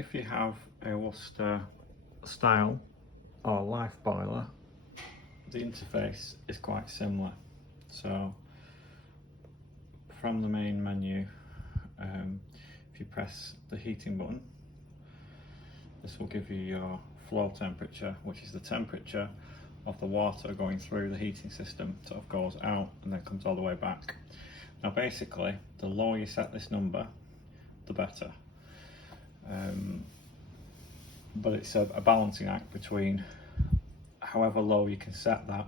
if you have a Worcester style or Life boiler, the interface is quite similar. So from the main menu, if you press the heating button, this will give you your floor temperature, which is the temperature of the water going through the heating system. Sort of goes out and then comes all the way back. Now basically, the lower you set this number, the better. But it's a balancing act between however low you can set that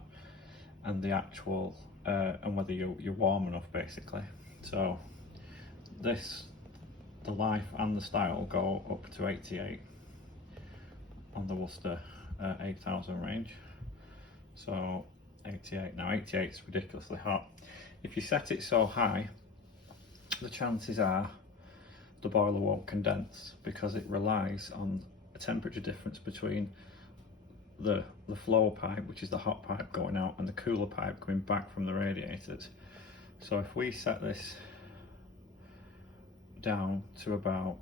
and the actual and whether you're warm enough, basically. So this, the Life and the Style, go up to 88 on the Worcester 8000 range. So 88. Now 88 is ridiculously hot. If you set it so high, the chances are the boiler won't condense, because it relies on a temperature difference between the flow pipe, which is the hot pipe going out, and the cooler pipe coming back from the radiators. So if we set this down to about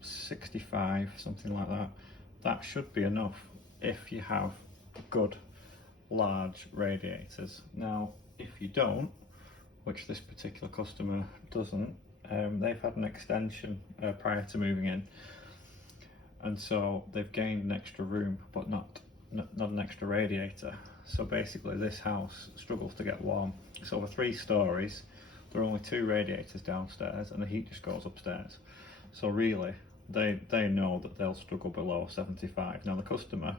65, something like that, that should be enough if you have good large radiators. Now if you don't, which this particular customer doesn't, they've had an extension prior to moving in, and so they've gained an extra room but not an extra radiator. So basically this house struggles to get warm. It's over 3 stories, there are only 2 radiators downstairs, and the heat just goes upstairs. So really they know that they'll struggle below 75. Now the customer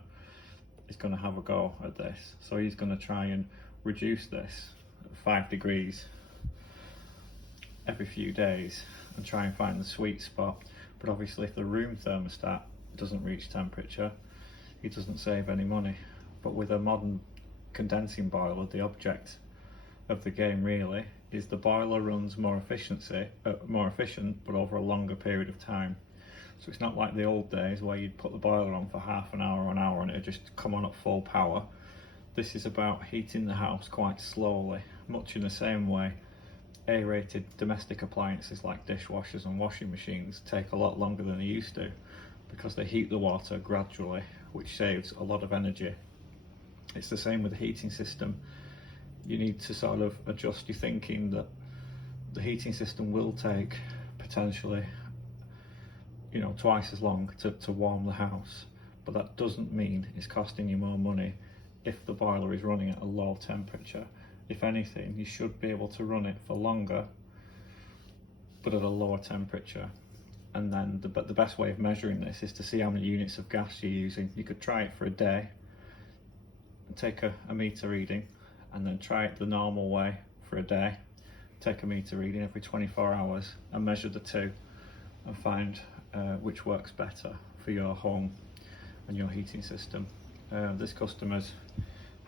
is going to have a go at this, so he's going to try and reduce this 5 degrees every few days and try and find the sweet spot. But obviously if the room thermostat doesn't reach temperature, he doesn't save any money. But with a modern condensing boiler, the object of the game really is the boiler runs more efficient but over a longer period of time. So it's not like the old days where you'd put the boiler on for half an hour or an hour and it'd just come on at full power. This is about heating the house quite slowly, much in the same way A-rated domestic appliances like dishwashers and washing machines take a lot longer than they used to, because they heat the water gradually, which saves a lot of energy. It's the same with the heating system. You need to sort of adjust your thinking that the heating system will take potentially, you know, twice as long to warm the house, but that doesn't mean it's costing you more money if the boiler is running at a low temperature. If anything, you should be able to run it for longer but at a lower temperature. And then the best way of measuring this is to see how many units of gas you're using. You could try it for a day and take a meter reading, and then try it the normal way for a day, take a meter reading every 24 hours and measure the two and find which works better for your home and your heating system. This customer's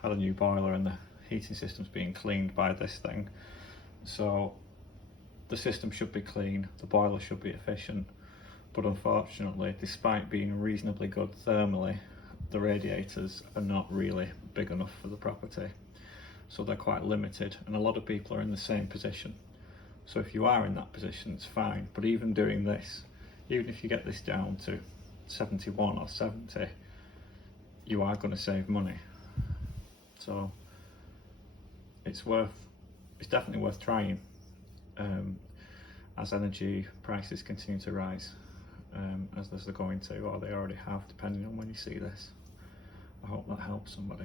had a new boiler and the heating system's being cleaned by this thing, so the system should be clean, the boiler should be efficient, but unfortunately, despite being reasonably good thermally, the radiators are not really big enough for the property, so they're quite limited, and a lot of people are in the same position. So if you are in that position, it's fine, but even doing this, even if you get this down to 71 or 70, you are going to save money. So it's definitely worth trying as energy prices continue to rise, as they're going to, or they already have, depending on when you see this. I hope that helps somebody.